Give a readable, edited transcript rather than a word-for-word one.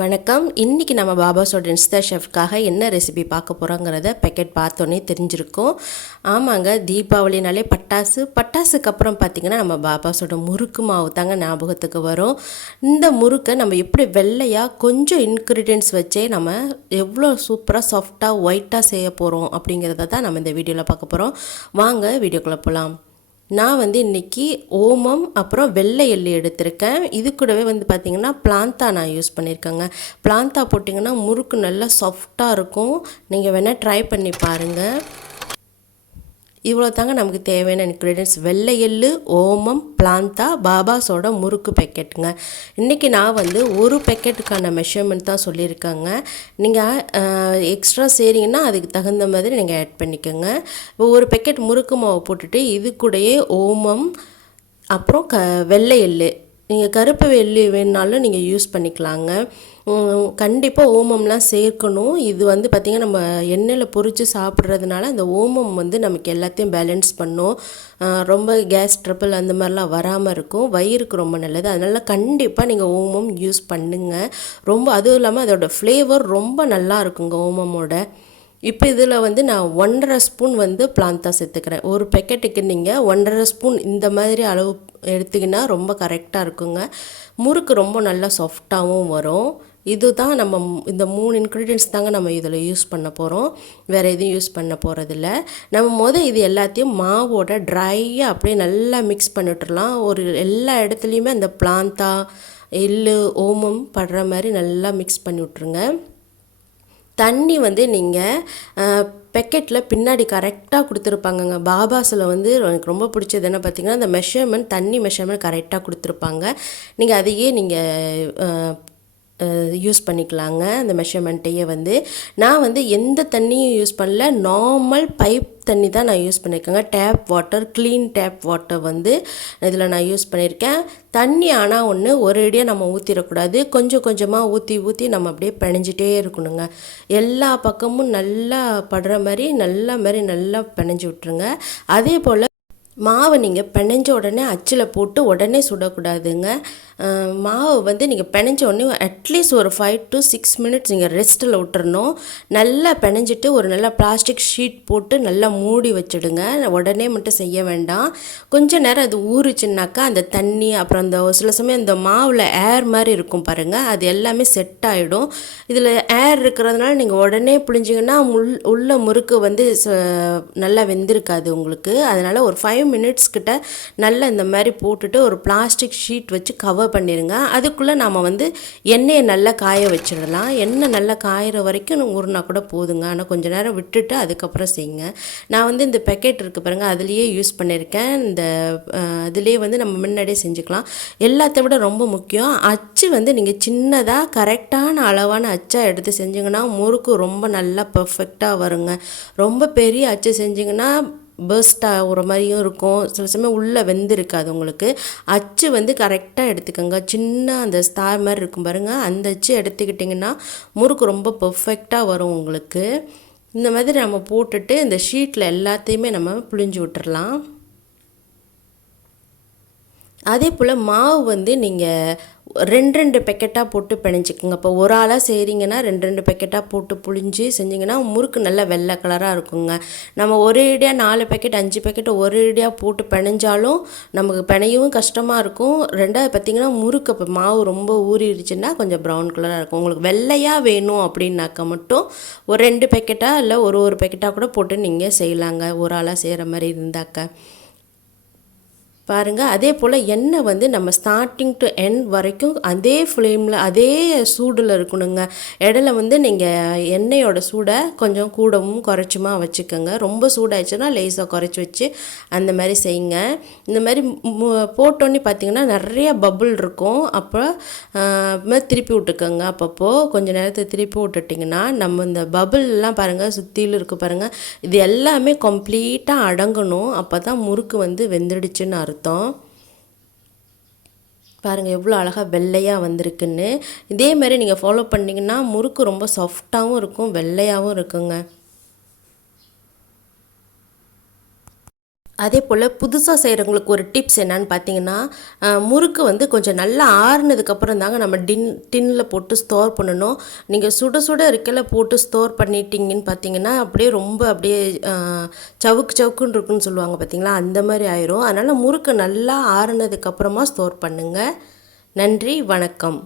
வணக்கம். இன்றைக்கி நம்ம பாபாஸோட இன்ஸ்டாஷெஃப்காக என்ன ரெசிபி பார்க்க போகிறோங்கிறத பேக்கெட் பார்த்தோன்னே தெரிஞ்சிருக்கும். ஆமாங்க, தீபாவளினாலே பட்டாசுக்கு அப்புறம் பார்த்திங்கன்னா நம்ம பாபாஸோட முறுக்கு மாவு தாங்க ஞாபகத்துக்கு வரும். இந்த முறுக்கை நம்ம எப்படி வெள்ளையாக கொஞ்சம் இன்க்ரீடியன்ட்ஸ் வச்சே நம்ம எவ்வளோ சூப்பராக சாஃப்டாக ஒயிட்டாக செய்ய போகிறோம் அப்படிங்கிறத தான் நம்ம இந்த வீடியோவில் பார்க்க போகிறோம். வாங்க வீடியோக்குள்ளே போகலாம். நான் இன்றைக்கி ஓமம் அப்புறம் வெள்ளை எள்ளு எடுத்திருக்கேன். இது கூடவே பார்த்திங்கன்னா பிளாந்தா நான் யூஸ் பண்ணியிருக்கேங்க. பிளாந்தா போட்டிங்கன்னா முறுக்கு நல்லா சாஃப்டாக இருக்கும். நீங்கள் வேணால் ட்ரை பண்ணி பாருங்கள். இவ்வளோ தாங்க நமக்கு தேவையான இன்க்ரீடியன்ஸ். வெள்ளை எள்ளு, ஓமம், பிளாந்தா, பாபாஸோட முறுக்கு பேக்கெட்டுங்க. இன்றைக்கி நான் ஒரு பேக்கெட்டுக்கான மெஷர்மெண்ட் தான் சொல்லியிருக்காங்க. நீங்கள் எக்ஸ்ட்ரா செய்கிறீங்கன்னா அதுக்கு தகுந்த மாதிரி நீங்கள் ஆட் பண்ணிக்கோங்க. இப்போ ஒரு பேக்கெட் முறுக்கு மாவு போட்டுட்டு இது கூடயே ஓமம் அப்புறம் வெள்ளை எள்ளு, நீங்கள் கருப்பு வெள்ளி வேணுனாலும் நீங்கள் யூஸ் பண்ணிக்கலாங்க. கண்டிப்பாக ஓமம்லாம் சேர்க்கணும். இது பார்த்திங்கன்னா நம்ம எண்ணெயில் பொரித்து சாப்பிட்றதுனால அந்த ஓமம் நமக்கு எல்லாத்தையும் பேலன்ஸ் பண்ணும். ரொம்ப கேஸ் ட்ரபிள் அந்த மாதிரிலாம் வராமல் இருக்கும். வயிறுக்கு ரொம்ப நல்லது. அதனால் கண்டிப்பாக நீங்கள் ஓமம் யூஸ் பண்ணுங்கள். அதுவும் இல்லாமல் அதோடய ஃப்ளேவர் ரொம்ப நல்லா இருக்குங்க ஓமமோட. இப்போ இதில் நான் 1.5 ஸ்பூன் பிளாந்தா சேர்த்துக்கிறேன். ஒரு பேக்கெட்டுக்கு நீங்கள் 1.5 ஸ்பூன் இந்த மாதிரி அளவு எடுத்திங்கன்னா ரொம்ப கரெக்டாக இருக்குங்க. முறுக்கு ரொம்ப நல்லா சாஃப்டாகவும் வரும். இது தான் நம்ம இந்த 3 இன்க்ரீடியன்ட்ஸ் தாங்க நம்ம இதில் யூஸ் பண்ண போகிறோம். வேறு எதுவும் யூஸ் பண்ண போகிறதில்ல. நம்ம இது எல்லாத்தையும் மாவோட ட்ரையாக அப்படியே நல்லா மிக்ஸ் பண்ணிட்டுலாம். எல்லா இடத்துலையுமே அந்த பிளாந்தா, எள்ளு, ஓமம் படுற மாதிரி நல்லா மிக்ஸ் பண்ணி விட்ருங்க. தண்ணி நீங்கள் பேக்கெட்டில் பின்னாடி கரெக்டாக கொடுத்துருப்பாங்கங்க. பாபாஸில் எனக்கு ரொம்ப பிடிச்சது என்ன பார்த்திங்கன்னா அந்த தண்ணி மெஷர்மெண்ட் கரெக்டாக கொடுத்துருப்பாங்க. நீங்கள் அதையே நீங்கள் யூஸ் பண்ணிக்கலாங்க. அந்த மெஷர்மெண்ட்டையே நான் எந்த தண்ணியும் யூஸ் பண்ணல. நார்மல் பைப் தண்ணி தான் நான் யூஸ் பண்ணியிருக்கேங்க. Tap water, clean tap water இதில் நான் யூஸ் பண்ணியிருக்கேன். தண்ணி ஆனால் ஒரேடியாக நம்ம ஊற்றிடக்கூடாது. கொஞ்சம் கொஞ்சமாக ஊற்றி நம்ம அப்படியே பிணைஞ்சிட்டே இருக்கணுங்க. எல்லா பக்கமும் நல்லா படுற மாதிரி நல்லா பிணைஞ்சி விட்ருங்க. அதே போல் மாவை நீங்கள் பிணைஞ்ச உடனே அச்சில் போட்டு உடனே சுடக்கூடாதுங்க. மாவு நீங்கள் பிணைஞ்ச உடனே அட்லீஸ்ட் ஒரு 5 to 6 மினிட்ஸ் நீங்கள் ரெஸ்ட்டில் விட்டுறணும். நல்லா பிணைஞ்சிட்டு ஒரு நல்ல பிளாஸ்டிக் ஷீட் போட்டு நல்லா மூடி வச்சுடுங்க. உடனே மட்டும் செய்ய வேண்டாம். கொஞ்சம் நேரம் அது ஊறுச்சுன்னாக்கா அந்த தண்ணி அப்புறம் அந்த சில சமயம் அந்த மாவில் ஏர் மாதிரி இருக்கும் பாருங்கள், அது எல்லாமே செட் ஆகிடும். இதில் ஏர் இருக்கிறதுனால நீங்கள் உடனே புழிஞ்சிங்கன்னா உள்ள முறுக்கு நல்லா வெந்திருக்காது உங்களுக்கு. அதனால் ஒரு 5 மினிட்ஸ் கிட்ட நல்லா இந்த மாதிரி போட்டுட்டு ஒரு பிளாஸ்டிக் ஷீட் வச்சு கவர் பண்ணிடுங்க. அதுக்குள்ளே நாம் எண்ணெயை நல்லா காய வச்சிடலாம். எண்ணெய் நல்லா காயிற வரைக்கும் ஊறினா கூட போதுங்க. ஆனால் கொஞ்சம் நேரம் விட்டுட்டு அதுக்கப்புறம் செய்யுங்க. நான் இந்த பேக்கெட் இருக்குது பாருங்கள், அதுலேயே யூஸ் பண்ணியிருக்கேன். அதுலேயே நம்ம முன்னாடியே செஞ்சுக்கலாம். எல்லாத்த விட ரொம்ப முக்கியம் அச்சு நீங்கள் சின்னதாக கரெக்டான அளவான அச்சாக எடுத்து செஞ்சிங்கன்னா முறுக்கு ரொம்ப நல்லா பர்ஃபெக்டாக வருங்க. ரொம்ப பெரிய அச்சு செஞ்சிங்கன்னா பர்ஸ்ட் ஆகிற மாதிரியும் இருக்கும். சில சமயம் உள்ளே வெந்திருக்காது உங்களுக்கு. அச்சு கரெக்டாக எடுத்துக்கோங்க. சின்ன அந்த ஸ்டார் மாதிரி இருக்கும் பாருங்கள், அந்த அச்சு எடுத்துக்கிட்டிங்கன்னா முறுக்கு ரொம்ப பர்ஃபெக்டாக வரும் உங்களுக்கு. இந்த மாதிரி நம்ம போட்டுட்டு இந்த ஷீட்டில் எல்லாத்தையுமே நம்ம புழிஞ்சு விட்டுறலாம். அதே போல் மாவு நீங்கள் 2 பேக்கெட்டாக போட்டு பிணைஞ்சிக்கோங்க. இப்போ ஒரு ஆளாக செய்கிறீங்கன்னா 2 பேக்கெட்டாக போட்டு புழிஞ்சு செஞ்சிங்கன்னா முறுக்கு நல்லா வெள்ளை கலராக இருக்குங்க. நம்ம ஒரேடியாக 4 பேக்கெட் 5 பேக்கெட் ஒரேடியாக போட்டு பிணைஞ்சாலும் நமக்கு பிணையவும் கஷ்டமாக இருக்கும். ரெண்டாவது பார்த்திங்கன்னா முறுக்கு இப்போ மாவு ரொம்ப ஊறிடுச்சுன்னா கொஞ்சம் ப்ரௌன் கலராக இருக்கும். உங்களுக்கு வெள்ளையாக வேணும் அப்படின்னாக்கா மட்டும் ஒரு 2 பேக்கெட்டாக இல்லை ஒரு பேக்கெட்டாக கூட போட்டு நீங்கள் செய்யலாங்க, ஒரு ஆளாக செய்கிற மாதிரி இருந்தாக்க. பாருங்கள், அதே போல் எண்ணெய் நம்ம ஸ்டார்டிங் டு எண்ட் வரைக்கும் அதே ஃப்ளேமில் அதே சூடில் இருக்கணுங்க. இடையில நீங்கள் எண்ணெயோட சூடை கொஞ்சம் கூடவும் குறைச்சுமா வச்சுக்கோங்க. ரொம்ப சூடாகிடுச்சுன்னா லேசாக குறைச்சி வச்சு அந்த மாதிரி செய்யுங்க. இந்த மாதிரி போட்டோன்னே பார்த்திங்கன்னா நிறைய பபுள் இருக்கும். அப்போ திருப்பி விட்டுக்கோங்க. அப்பப்போ கொஞ்சம் நேரத்தை திருப்பி விட்டுட்டிங்கன்னா நம்ம இந்த பபுள்லாம் பாருங்கள் சுற்றிலும் இருக்குது பாருங்கள், இது எல்லாமே கம்ப்ளீட்டாக அடங்கணும். அப்போ தான் முறுக்கு வெந்துடுச்சுன்னு அர்த்தம். பாருங்கள் எவ்வளோ அழகாக வெள்ளையாக வந்திருக்குன்னு. இதே மாதிரி நீங்கள் ஃபாலோ பண்ணிங்கன்னா முறுக்கு ரொம்ப சாஃப்டாகவும் இருக்கும், வெள்ளையாகவும் இருக்குங்க. அதே போல் புதுசாக செய்கிறவங்களுக்கு ஒரு டிப்ஸ் என்னன்னு பார்த்தீங்கன்னா, முறுக்கு வந்து கொஞ்சம் நல்லா ஆறுனதுக்கப்புறம் தாங்க நம்ம டின்னில் போட்டு ஸ்டோர் பண்ணணும். நீங்கள் சுட சுட இருக்கையில போட்டு ஸ்டோர் பண்ணிட்டீங்கன்னு பார்த்தீங்கன்னா, அப்படியே ரொம்ப அப்படியே சவுக்கு சவுக்குன்னு இருக்குன்னு சொல்லுவாங்க பார்த்தீங்களா, அந்த மாதிரி ஆயிரும். அதனால் முறுக்கு நல்லா ஆறுனதுக்கப்புறமா ஸ்டோர் பண்ணுங்கள். நன்றி, வணக்கம்.